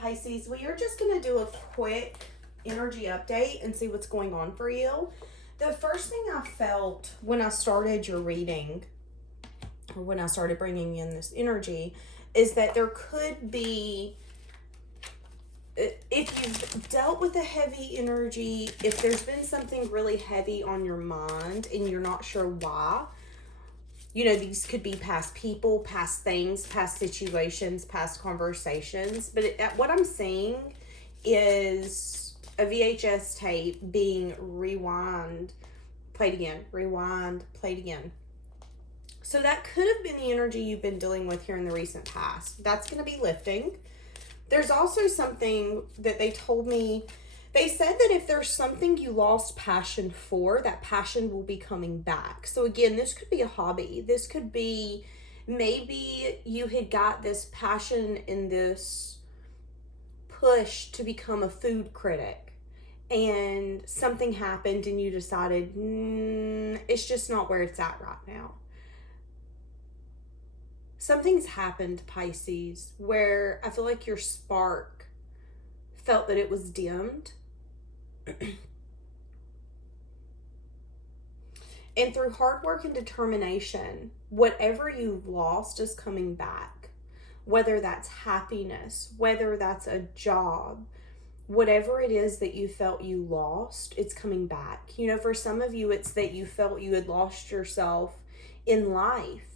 Pisces, we are just going to do a quick energy update and see what's going on for you. The first thing I felt when I started your reading, or when I started bringing in this energy, is that there could be, if you've dealt with a heavy energy, if there's been something really heavy on your mind and you're not sure why, you know, these could be past people, past things, past situations, past conversations. But what I'm seeing is a VHS tape being rewind, played again, rewind, played again. So that could have been the energy you've been dealing with here in the recent past. That's going to be lifting. There's also something that they told me. They said that if there's something you lost passion for, that passion will be coming back. So again, this could be a hobby. This could be maybe you had got this passion and this push to become a food critic, and something happened and you decided, it's just not where it's at right now. Something's happened, Pisces, where I feel like your spark felt that it was dimmed. And through hard work and determination, whatever you've lost is coming back. Whether that's happiness, whether that's a job, whatever it is that you felt you lost, it's coming back. You know, for some of you, it's that you felt you had lost yourself in life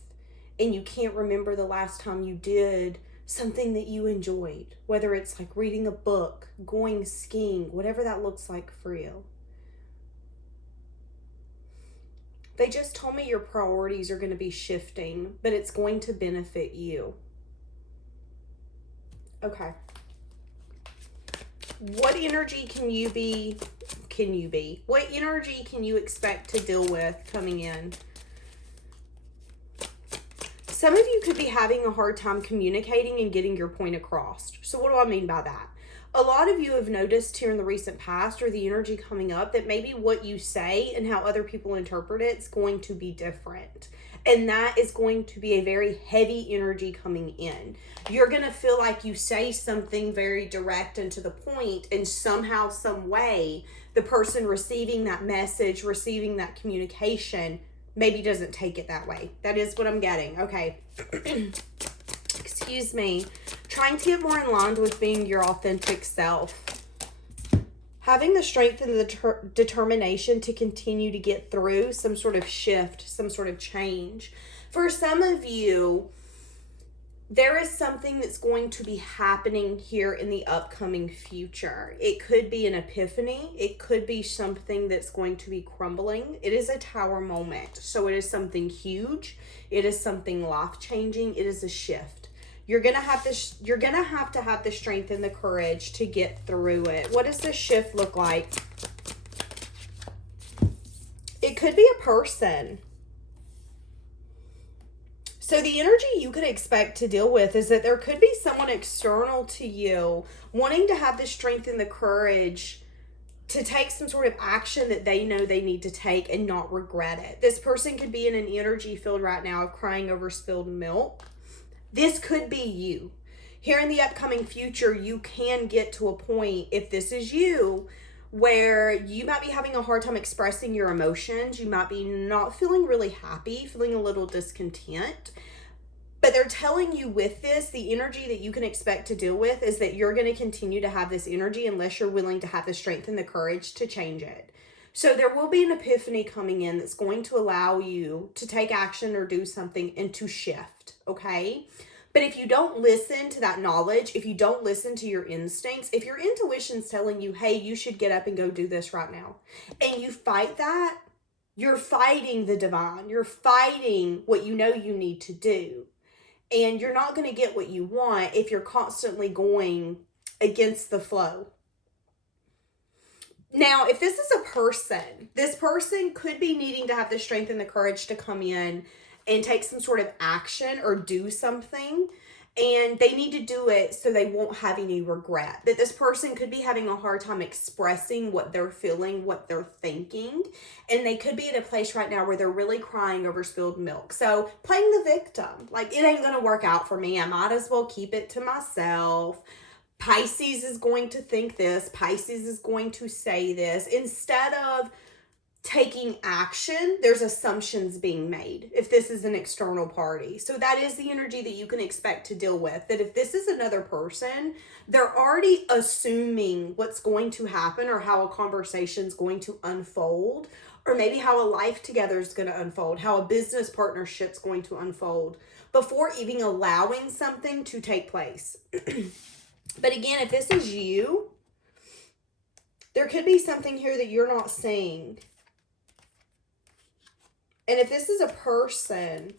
and you can't remember the last time you did something that you enjoyed, whether it's like reading a book, going skiing, whatever that looks like for you. They just told me your priorities are going to be shifting, but it's going to benefit you. Okay. What energy can you be? What energy can you expect to deal with coming in? Some of you could be having a hard time communicating and getting your point across. So what do I mean by that? A lot of you have noticed here in the recent past, or the energy coming up, that maybe what you say and how other people interpret it is going to be different. And that is going to be a very heavy energy coming in. You're going to feel like you say something very direct and to the point, and somehow, some way, the person receiving that message, receiving that communication, maybe doesn't take it that way. That is what I'm getting. Okay. Excuse me. Trying to get more in line with being your authentic self. Having the strength and the determination to continue to get through some sort of shift, some sort of change. For some of you, there is something that's going to be happening here in the upcoming future. It could be an epiphany. It could be something that's going to be crumbling. It is a tower moment. So it is something huge. It is something life-changing. It is a shift. You're going to have to have the strength and the courage to get through it. What does this shift look like? It could be a person. So the energy you could expect to deal with is that there could be someone external to you wanting to have the strength and the courage to take some sort of action that they know they need to take and not regret it. This person could be in an energy field right now of crying over spilled milk. This could be you. Here in the upcoming future, you can get to a point, if this is you, where you might be having a hard time expressing your emotions. You might be not feeling really happy, feeling a little discontent. But they're telling you with this, the energy that you can expect to deal with is that you're going to continue to have this energy unless you're willing to have the strength and the courage to change it. So there will be an epiphany coming in that's going to allow you to take action or do something and to shift, okay? But if you don't listen to that knowledge, if you don't listen to your instincts, if your intuition's telling you, hey, you should get up and go do this right now, and you fight that, you're fighting the divine. You're fighting what you know you need to do. And you're not going to get what you want if you're constantly going against the flow. Now, if this is a person, this person could be needing to have the strength and the courage to come in and take some sort of action or do something, and they need to do it so they won't have any regret. That this person could be having a hard time expressing what they're feeling, what they're thinking, and they could be at a place right now where they're really crying over spilled milk. So playing the victim, like, it ain't gonna work out for me, I might as well keep it to myself. Pisces is going to think this. Pisces is going to say this. Instead of taking action, there's assumptions being made if this is an external party. So that is the energy that you can expect to deal with. That if this is another person, they're already assuming what's going to happen or how a conversation is going to unfold, or maybe how a life together is going to unfold, how a business partnership is going to unfold before even allowing something to take place. But again, if this is you, there could be something here that you're not seeing. And if this is a person,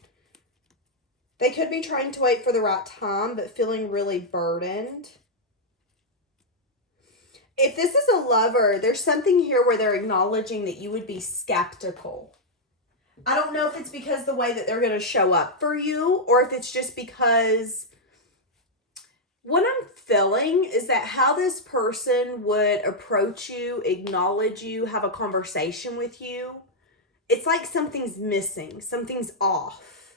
they could be trying to wait for the right time, but feeling really burdened. If this is a lover, there's something here where they're acknowledging that you would be skeptical. I don't know if it's because the way that they're going to show up for you, or if it's just because what I'm feeling is that how this person would approach you, acknowledge you, have a conversation with you, it's like something's missing, something's off.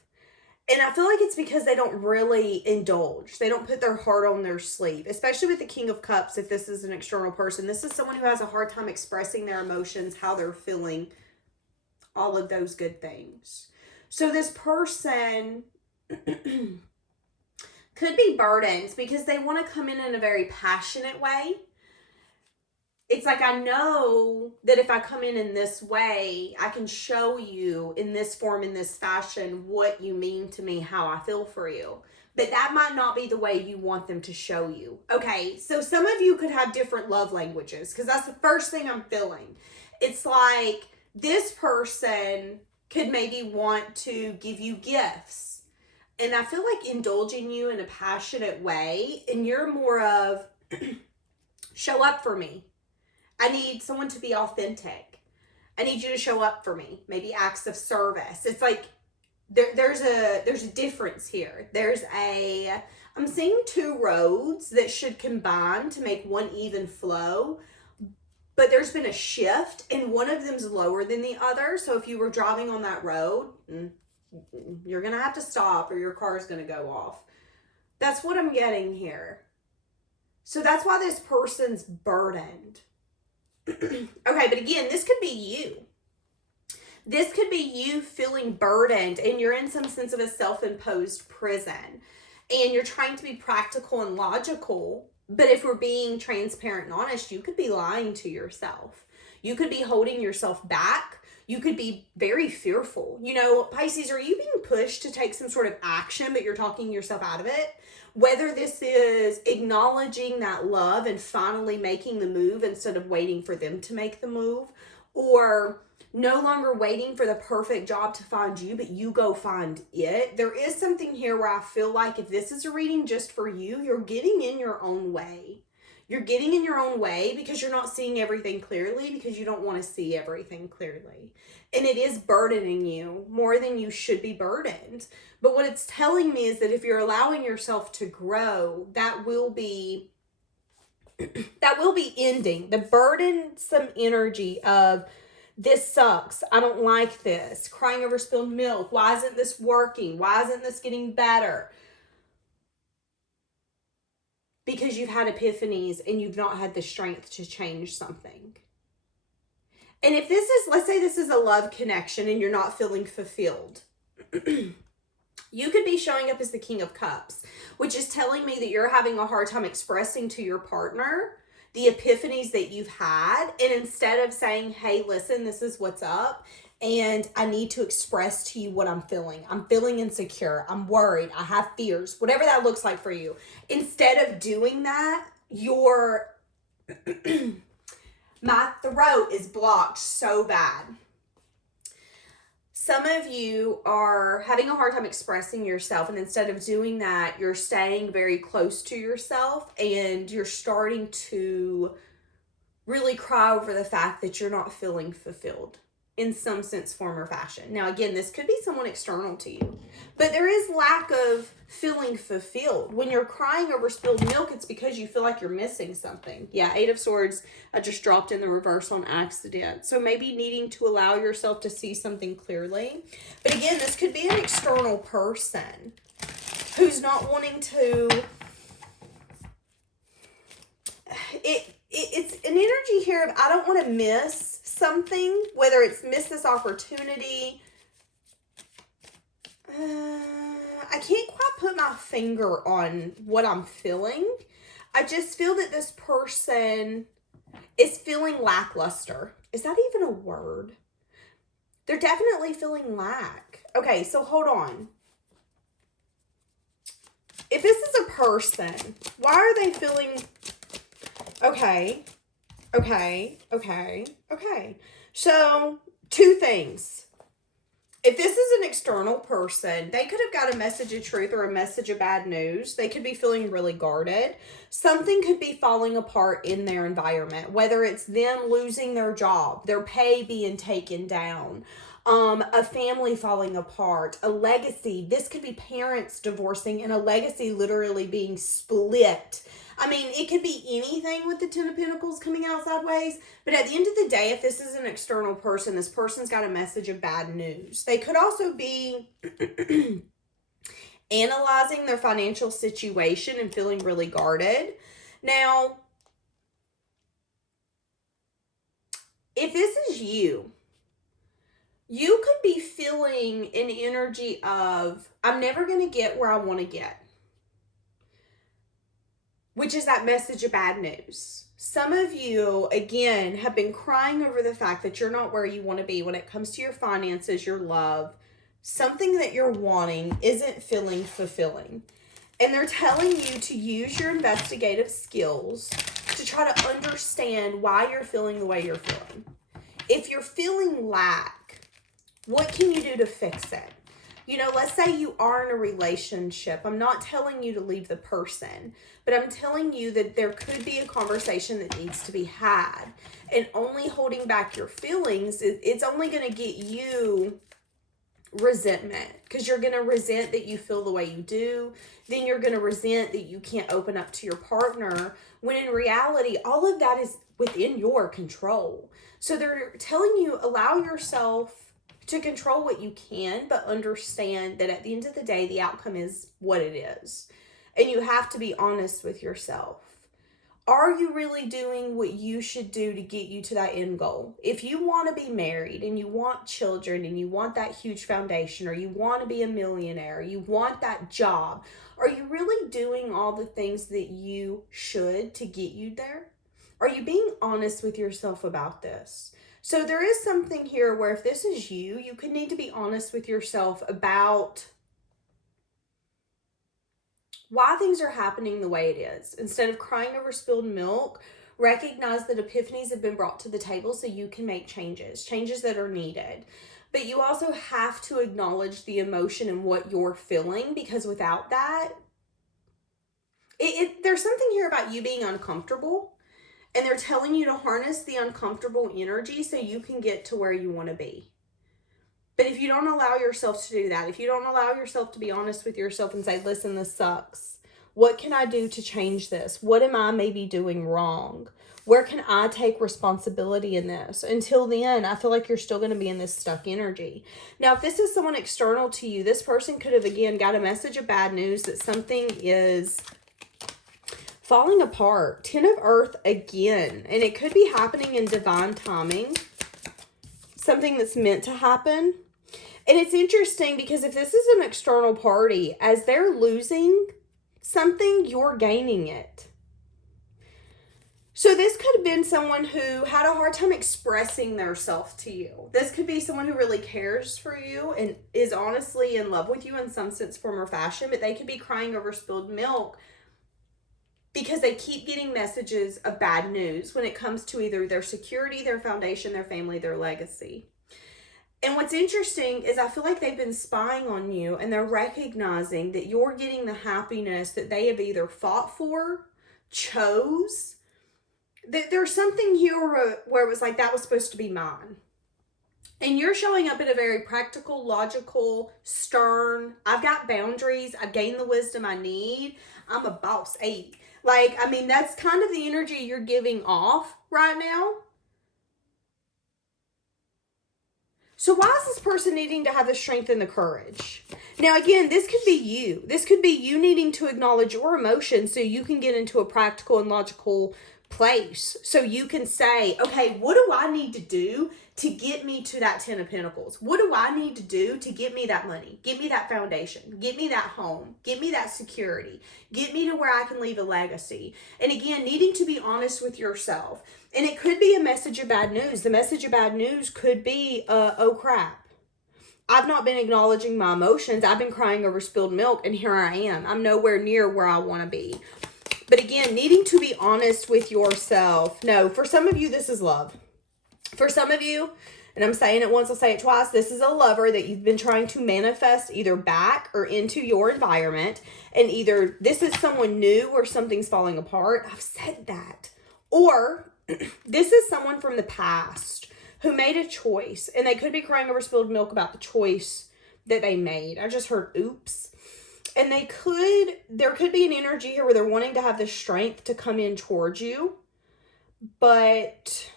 And I feel like it's because they don't really indulge. They don't put their heart on their sleeve, especially with the King of Cups. If this is an external person, this is someone who has a hard time expressing their emotions, how they're feeling, all of those good things. So this person could be burdened because they want to come in a very passionate way. It's like, I know that if I come in this way, I can show you in this form, in this fashion, what you mean to me, how I feel for you. But that might not be the way you want them to show you. Okay, so some of you could have different love languages, because that's the first thing I'm feeling. It's like this person could maybe want to give you gifts. And I feel like indulging you in a passionate way, and you're more of, show up for me. I need someone to be authentic. I need you to show up for me. Maybe acts of service. It's like there's a difference here. I'm seeing two roads that should combine to make one even flow. But there's been a shift, and one of them's lower than the other. So if you were driving on that road, you're going to have to stop, or your car is going to go off. That's what I'm getting here. So that's why this person's burdened. Okay, but again, this could be you. This could be you feeling burdened, and you're in some sense of a self-imposed prison, and you're trying to be practical and logical. But if we're being transparent and honest, you could be lying to yourself. You could be holding yourself back. You could be very fearful. You know, Pisces, are you being pushed to take some sort of action, but you're talking yourself out of it? Whether this is acknowledging that love and finally making the move instead of waiting for them to make the move, or no longer waiting for the perfect job to find you, but you go find it. There is something here where I feel like if this is a reading just for you, you're getting in your own way. You're getting in your own way because you're not seeing everything clearly, because you don't want to see everything clearly. And it is burdening you more than you should be burdened. But what it's telling me is that if you're allowing yourself to grow, that will be ending. The burdensome energy of, this sucks, I don't like this, crying over spilled milk, why isn't this working? Why isn't this getting better? Because you've had epiphanies and you've not had the strength to change something. And if this is, let's say this is a love connection and you're not feeling fulfilled, you could be showing up as the King of Cups, which is telling me that you're having a hard time expressing to your partner the epiphanies that you've had. And instead of saying, hey, listen, this is what's up, and I need to express to you what I'm feeling insecure, I'm worried, I have fears, whatever that looks like for you. Instead of doing that, your my throat is blocked so bad. Some of you are having a hard time expressing yourself, and instead of doing that, you're staying very close to yourself, and you're starting to really cry over the fact that you're not feeling fulfilled in some sense, form, or fashion. Now, again, this could be someone external to you, but there is lack of feeling fulfilled. When you're crying over spilled milk, it's because you feel like you're missing something. Yeah, 8 of Swords, I just dropped in the reverse on accident. So maybe needing to allow yourself to see something clearly. But again, this could be an external person who's not wanting to here of I don't want to miss something, whether it's miss this opportunity. I can't quite put my finger on what I'm feeling. I just feel that this person is feeling lackluster. Is that even a word? They're definitely feeling lack. Okay, so hold on. If this is a person, why are they feeling... Okay. So, two things. If this is an external person, they could have got a message of truth or a message of bad news. They could be feeling really guarded. Something could be falling apart in their environment, whether it's them losing their job, their pay being taken down, a family falling apart, a legacy. This could be parents divorcing and a legacy literally being split. I mean, it could be anything with the Ten of Pentacles coming out sideways. But at the end of the day, if this is an external person, this person's got a message of bad news. They could also be analyzing their financial situation and feeling really guarded. Now, if this is you, you could be feeling an energy of, I'm never going to get where I want to get. Which is that message of bad news. Some of you, again, have been crying over the fact that you're not where you want to be when it comes to your finances, your love. Something that you're wanting isn't feeling fulfilling. And they're telling you to use your investigative skills to try to understand why you're feeling the way you're feeling. If you're feeling lack, what can you do to fix it? You know, let's say you are in a relationship. I'm not telling you to leave the person, but I'm telling you that there could be a conversation that needs to be had. And only holding back your feelings, it's only going to get you resentment, because you're going to resent that you feel the way you do. Then you're going to resent that you can't open up to your partner, when in reality, all of that is within your control. So they're telling you, allow yourself to control what you can, but understand that at the end of the day, the outcome is what it is. And you have to be honest with yourself. Are you really doing what you should do to get you to that end goal? If you want to be married and you want children and you want that huge foundation, or you want to be a millionaire, you want that job, are you really doing all the things that you should to get you there? Are you being honest with yourself about this? So there is something here where if this is you, you could need to be honest with yourself about why things are happening the way it is. Instead of crying over spilled milk, recognize that epiphanies have been brought to the table so you can make changes that are needed. But you also have to acknowledge the emotion and what you're feeling, because without that, there's something here about you being uncomfortable. And they're telling you to harness the uncomfortable energy so you can get to where you want to be. But if you don't allow yourself to do that, if you don't allow yourself to be honest with yourself and say, listen, this sucks. What can I do to change this? What am I maybe doing wrong? Where can I take responsibility in this? Until then, I feel like you're still going to be in this stuck energy. Now, if this is someone external to you, this person could have, again, got a message of bad news that something is falling apart. Ten of Earth again. And it could be happening in divine timing. Something that's meant to happen. And it's interesting because if this is an external party, as they're losing something, you're gaining it. So this could have been someone who had a hard time expressing their self to you. This could be someone who really cares for you and is honestly in love with you in some sense, form, or fashion. But they could be crying over spilled milk because they keep getting messages of bad news when it comes to either their security, their foundation, their family, their legacy. And what's interesting is I feel like they've been spying on you, and they're recognizing that you're getting the happiness that they have either fought for, chose. There's something here where it was like, that was supposed to be mine. And you're showing up in a very practical, logical, stern, I've got boundaries, I've gained the wisdom I need, I'm a boss 8. Like, I mean, that's kind of the energy you're giving off right now. So why is this person needing to have the strength and the courage? Now, again, this could be you. This could be you needing to acknowledge your emotions so you can get into a practical and logical place. So you can say, okay, what do I need to do to get me to that 10 of Pentacles? What do I need to do to get me that money? Get me that foundation. Get me that home. Get me that security. Get me to where I can leave a legacy. And again, needing to be honest with yourself. And it could be a message of bad news. The message of bad news could be, oh crap, I've not been acknowledging my emotions. I've been crying over spilled milk, and here I am. I'm nowhere near where I want to be. But again, needing to be honest with yourself. No, for some of you, this is love. For some of you, and I'm saying it once, I'll say it twice, this is a lover that you've been trying to manifest either back or into your environment. And either this is someone new or something's falling apart. I've said that. Or this is someone from the past who made a choice, and they could be crying over spilled milk about the choice that they made. I just heard oops. And there could be an energy here where they're wanting to have the strength to come in towards you. But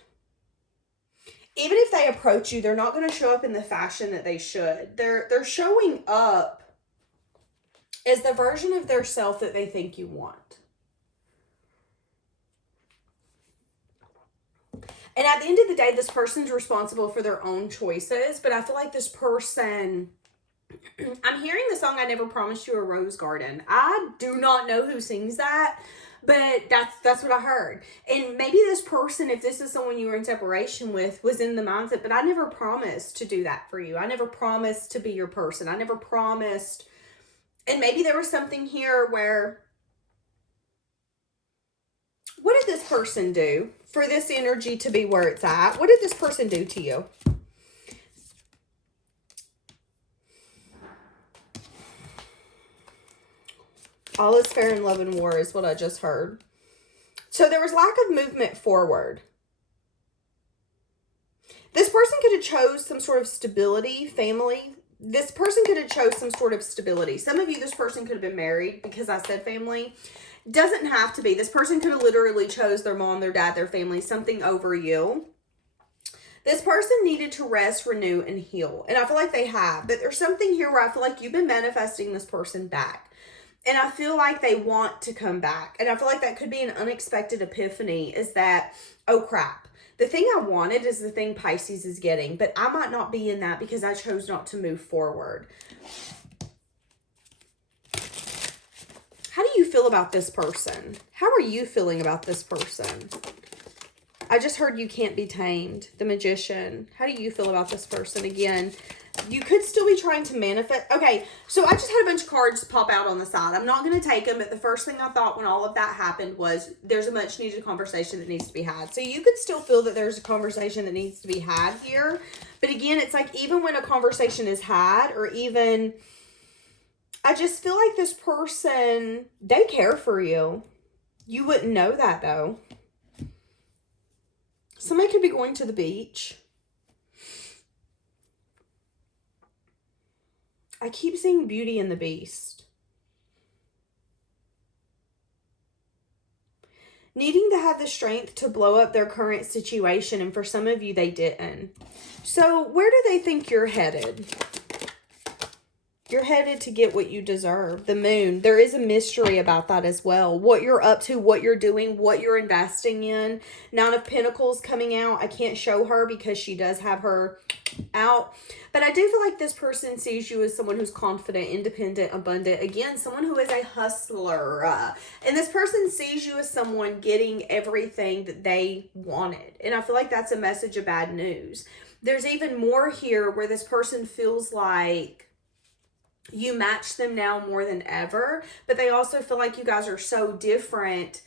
even if they approach you, they're not going to show up in the fashion that they should. They're showing up as the version of their self that they think you want. And at the end of the day, this person's responsible for their own choices. But I feel like this person, I'm hearing the song, I Never Promised You a Rose Garden. I do not know who sings that, but that's what I heard. And maybe this person, if this is someone you were in separation with, was in the mindset, but I never promised to do that for you. I never promised to be your person. I never promised. And maybe there was something here where, what did this person do for this energy to be where it's at? What did this person do to you? All is fair in love and war is what I just heard. So there was lack of movement forward. This person could have chose some sort of stability, family. This person could have chose some sort of stability. Some of you, this person could have been married because I said family. Doesn't have to be. This person could have literally chose their mom, their dad, their family, something over you. This person needed to rest, renew, and heal. And I feel like they have. But there's something here where I feel like you've been manifesting this person back. And I feel like they want to come back. And I feel like that could be an unexpected epiphany, is that, oh crap, the thing I wanted is the thing Pisces is getting. But I might not be in that because I chose not to move forward. How do you feel about this person? How are you feeling about this person? I just heard you can't be tamed. The Magician. How do you feel about this person? Again, you could still be trying to manifest. Okay, so I just had a bunch of cards pop out on the side. I'm not going to take them, but the first thing I thought when all of that happened was there's a much needed conversation that needs to be had. So you could still feel that there's a conversation that needs to be had here. But again, it's like even when a conversation is had, or even, I just feel like this person, they care for you. You wouldn't know that though. Somebody could be going to the beach. I keep seeing Beauty and the Beast. Needing to have the strength to blow up their current situation, and for some of you, they didn't. So where do they think you're headed? You're headed to get what you deserve. The Moon. There is a mystery about that as well. What you're up to, what you're doing, what you're investing in. Nine of Pentacles coming out. I can't show her because she does have her out. But I do feel like this person sees you as someone who's confident, independent, abundant. Again, someone who is a hustler. And this person sees you as someone getting everything that they wanted. And I feel like that's a message of bad news. There's even more here where this person feels like you match them now more than ever, but they also feel like you guys are so different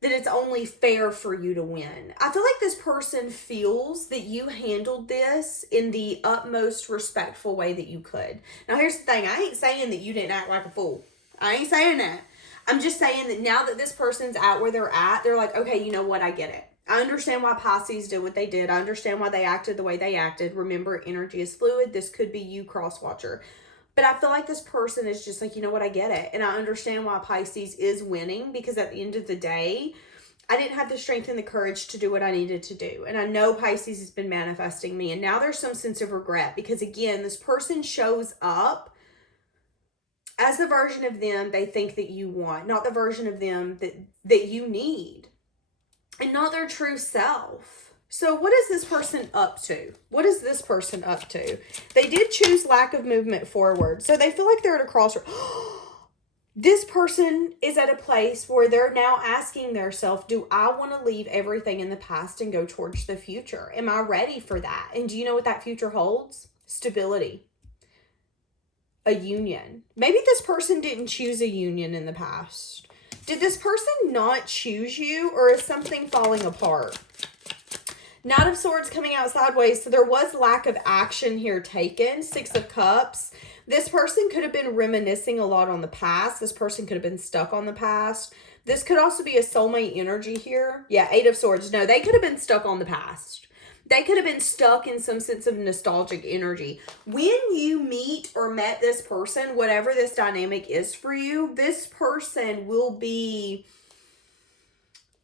that it's only fair for you to win. I feel like this person feels that you handled this in the utmost respectful way that you could. Now, here's the thing. I ain't saying that you didn't act like a fool. I ain't saying that. I'm just saying that now that this person's at where they're at, they're like, okay, you know what? I get it. I understand why Pisces did what they did. I understand why they acted the way they acted. Remember, energy is fluid. This could be you, cross-watcher. But I feel like this person is just like, you know what, I get it. And I understand why Pisces is winning, because at the end of the day, I didn't have the strength and the courage to do what I needed to do. And I know Pisces has been manifesting me. And now there's some sense of regret because, again, this person shows up as the version of them they think that you want, not the version of them that you need. and not their true self. So what is this person up to? What is this person up to? They did choose lack of movement forward. So they feel like they're at a crossroads. This person is at a place where they're now asking themselves, do I want to leave everything in the past and go towards the future? Am I ready for that? And do you know what that future holds? Stability. A union. Maybe this person didn't choose a union in the past. Did this person not choose you, or is something falling apart? Knight of Swords coming out sideways, so there was lack of action here taken. Six of Cups. This person could have been reminiscing a lot on the past. This person could have been stuck on the past. This could also be a soulmate energy here. Yeah, Eight of Swords. No, they could have been stuck on the past. They could have been stuck in some sense of nostalgic energy. When you meet or met this person, whatever this dynamic is for you, this person will be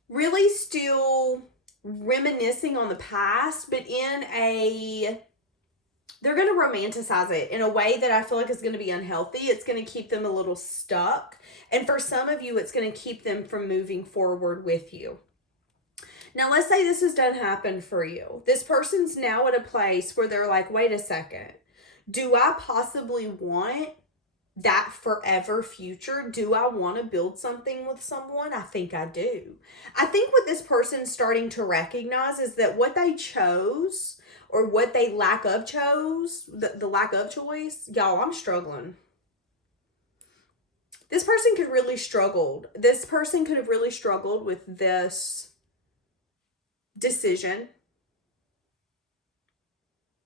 really still reminiscing on the past, but they're going to romanticize it in a way that I feel like is going to be unhealthy. It's going to keep them a little stuck. And for some of you, it's going to keep them from moving forward with you. Now, let's say this has done happen for you. This person's now at a place where they're like, wait a second. Do I possibly want that forever future? Do I want to build something with someone? I think I do. I think what this person's starting to recognize is that what they chose, or what they lack of chose, the lack of choice, y'all, I'm struggling. This person could really struggled. This person could have really struggled with this decision.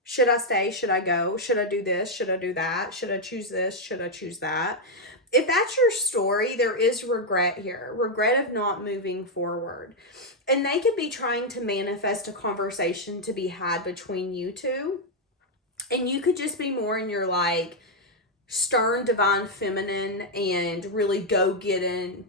Should I stay? Should I go? Should I do this? Should I do that? Should I choose this? Should I choose that? If that's your story, there is regret here. Regret of not moving forward. And they could be trying to manifest a conversation to be had between you two. And you could just be more in your like stern divine feminine and really go-getting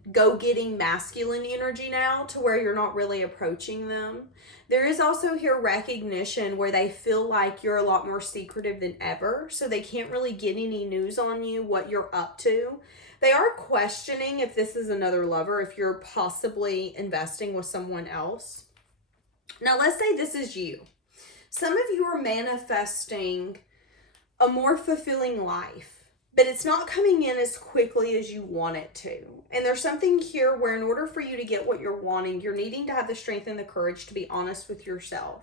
masculine energy now, to where you're not really approaching them. There is also here recognition where they feel like you're a lot more secretive than ever, so they can't really get any news on you, what you're up to. They are questioning if this is another lover, if you're possibly investing with someone else. Now, let's say this is you. Some of you are manifesting a more fulfilling life, but it's not coming in as quickly as you want it to. And there's something here where in order for you to get what you're wanting, you're needing to have the strength and the courage to be honest with yourself,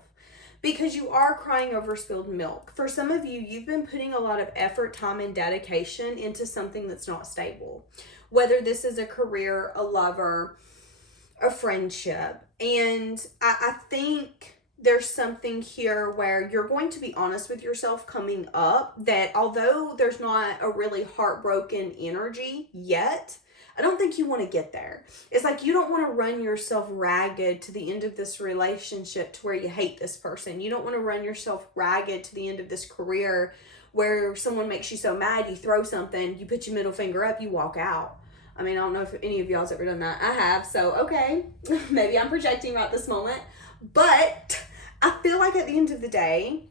because you are crying over spilled milk. For some of you, you've been putting a lot of effort, time, and dedication into something that's not stable, whether this is a career, a lover, a friendship. And I think there's something here where you're going to be honest with yourself coming up, that although there's not a really heartbroken energy yet, I don't think you want to get there. It's like you don't want to run yourself ragged to the end of this relationship to where you hate this person. You don't want to run yourself ragged to the end of this career where someone makes you so mad, you throw something, you put your middle finger up, you walk out. I mean, I don't know if any of y'all's ever done that. I have, so okay. Maybe I'm projecting right this moment. But I feel like at the end of the day,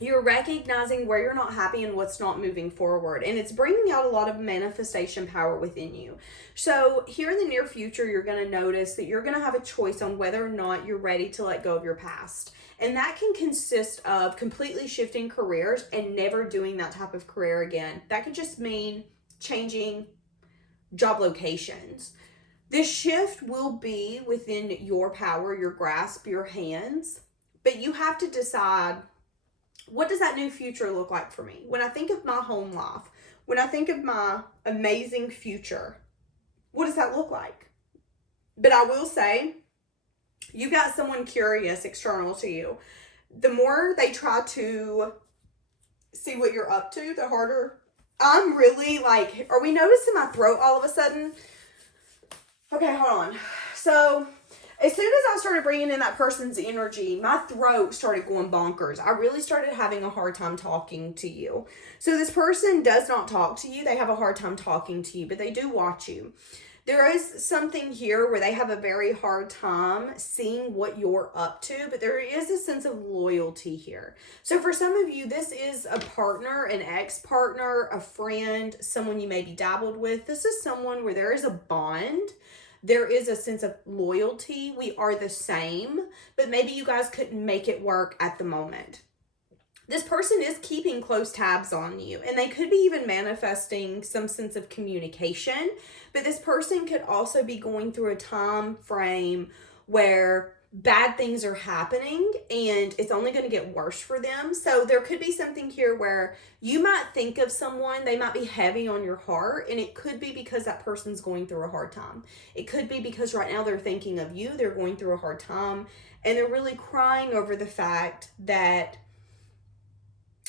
you're recognizing where you're not happy and what's not moving forward. And it's bringing out a lot of manifestation power within you. So here in the near future, you're going to notice that you're going to have a choice on whether or not you're ready to let go of your past. And that can consist of completely shifting careers and never doing that type of career again. That could just mean changing job locations. This shift will be within your power, your grasp, your hands. But you have to decide, what does that new future look like for me? When I think of my home life, when I think of my amazing future, what does that look like? But I will say, you got someone curious external to you. The more they try to see what you're up to, the harder. I'm really like, are we noticing my throat all of a sudden? Okay, hold on. So as soon as I started bringing in that person's energy, my throat started going bonkers. I really started having a hard time talking to you. So this person does not talk to you. They have a hard time talking to you, but they do watch you. There is something here where they have a very hard time seeing what you're up to, but there is a sense of loyalty here. So for some of you, this is a partner, an ex-partner, a friend, someone you maybe dabbled with. This is someone where there is a bond. there is a sense of loyalty. We are the same, but maybe you guys couldn't make it work at the moment. This person is keeping close tabs on you, and they could be even manifesting some sense of communication, but this person could also be going through a time frame where bad things are happening and it's only going to get worse for them. So there could be something here where you might think of someone, they might be heavy on your heart, and it could be because that person's going through a hard time. It could be because right now they're thinking of you, they're going through a hard time, and they're really crying over the fact that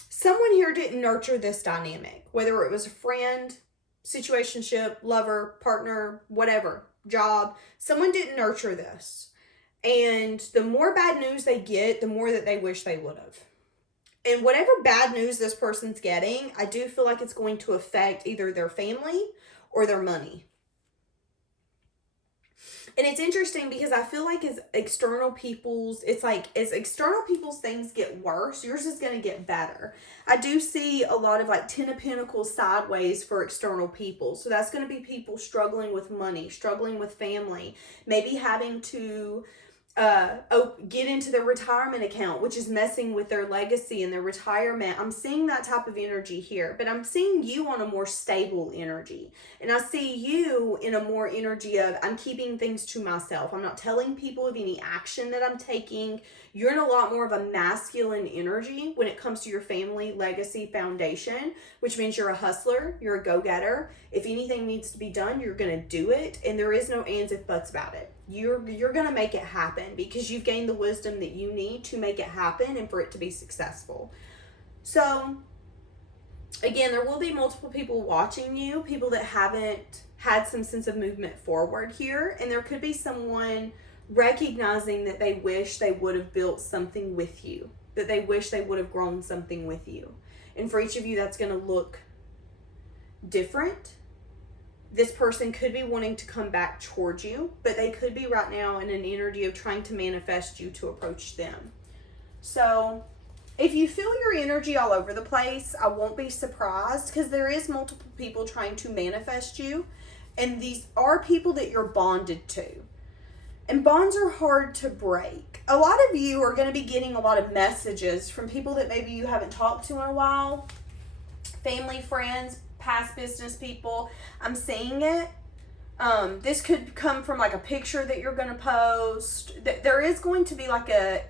someone here didn't nurture this dynamic, whether it was a friend, situationship, lover, partner, whatever, job. Someone didn't nurture this. And the more bad news they get, the more that they wish they would have. And whatever bad news this person's getting, I do feel like it's going to affect either their family or their money. And it's interesting because I feel like as external people's things get worse, yours is going to get better. I do see a lot of like 10 of Pentacles sideways for external people. So that's going to be people struggling with money, struggling with family, maybe having to get into their retirement account, which is messing with their legacy and their retirement. I'm seeing that type of energy here, but I'm seeing you on a more stable energy. And I see you in a more energy of, I'm keeping things to myself. I'm not telling people of any action that I'm taking. You're in a lot more of a masculine energy when it comes to your family, legacy, foundation, which means you're a hustler, you're a go-getter. If anything needs to be done, you're going to do it. And there is no ands if buts about it. You're going to make it happen because you've gained the wisdom that you need to make it happen and for it to be successful. So, again, there will be multiple people watching you, people that haven't had some sense of movement forward here. And there could be someone recognizing that they wish they would have built something with you, that they wish they would have grown something with you. And for each of you, that's going to look different. This person could be wanting to come back towards you, but they could be right now in an energy of trying to manifest you to approach them. So if you feel your energy all over the place, I won't be surprised because there is multiple people trying to manifest you. And these are people that you're bonded to. And bonds are hard to break. A lot of you are going to be getting a lot of messages from people that maybe you haven't talked to in a while. Family, friends, past business people. I'm seeing it. This could come from like a picture that you're going to post. There is going to be like an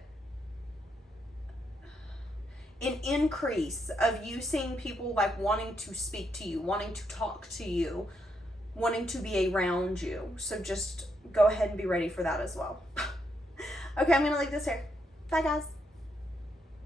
increase of you seeing people like wanting to speak to you, wanting to talk to you, wanting to be around you. So just go ahead and be ready for that as well. Okay, I'm going to leave this here. Bye, guys.